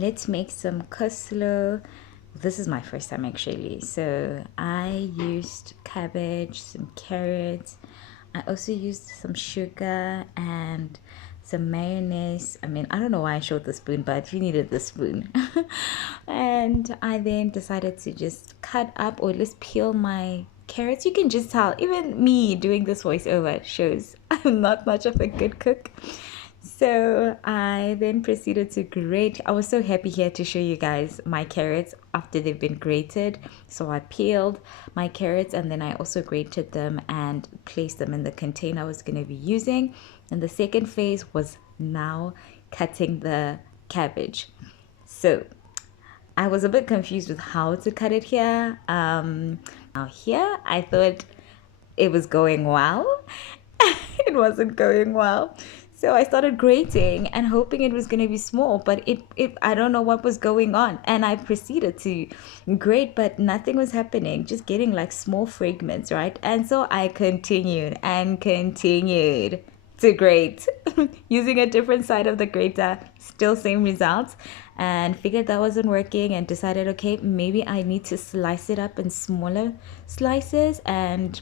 Let's make some coleslaw. This is my first time actually. So I used cabbage, some carrots. I also used some sugar and some mayonnaise. I mean, I don't know why I showed the spoon, but you needed the spoon. And I then decided to just cut up or at least peel my carrots. You can just tell, even me doing this voiceover shows I'm not much of a good cook. So I then proceeded to grate. I was so happy here to show you guys my carrots after they've been grated. So I peeled my carrots and then I also grated them and placed them in the container I was going to be using. And the second phase was now cutting the cabbage. So I was a bit confused with how to cut it here. Now here I thought it was going well. It wasn't going well. So I started grating and hoping it was going to be small, but it I don't know what was going on. And I proceeded to grate, but nothing was happening, just getting like small fragments, right? And so I continued and continued to grate using a different side of the grater, still same results, and figured that wasn't working and decided, okay, maybe I need to slice it up in smaller slices, and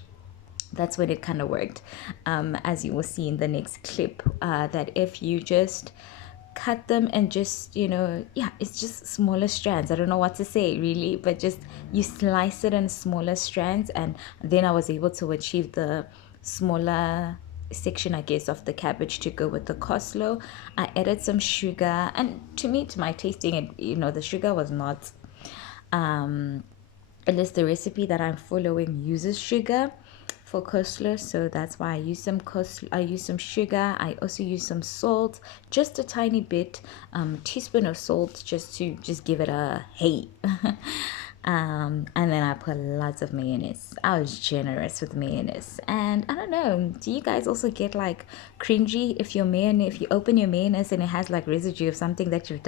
that's when it kind of worked. As you will see in the next clip, that if you just cut them and just, yeah, it's just smaller strands. I don't know what to say really, but just you slice it in smaller strands, and then I was able to achieve the smaller section, I guess, of the cabbage to go with the coleslaw. I added some sugar, and to my tasting, it, the sugar was not, at least the recipe that I'm following uses sugar for coleslaw, so that's why I use some coleslaw. I use some sugar. I also use some salt, just a tiny bit, teaspoon of salt, just to give it a hey. And then I put lots of mayonnaise. I was generous with mayonnaise, and I don't know. Do you guys also get like cringy if if you open your mayonnaise and it has like residue of something that you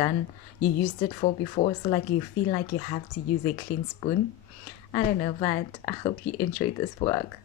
used it for before, so like you feel like you have to use a clean spoon? I don't know, but I hope you enjoyed this vlog.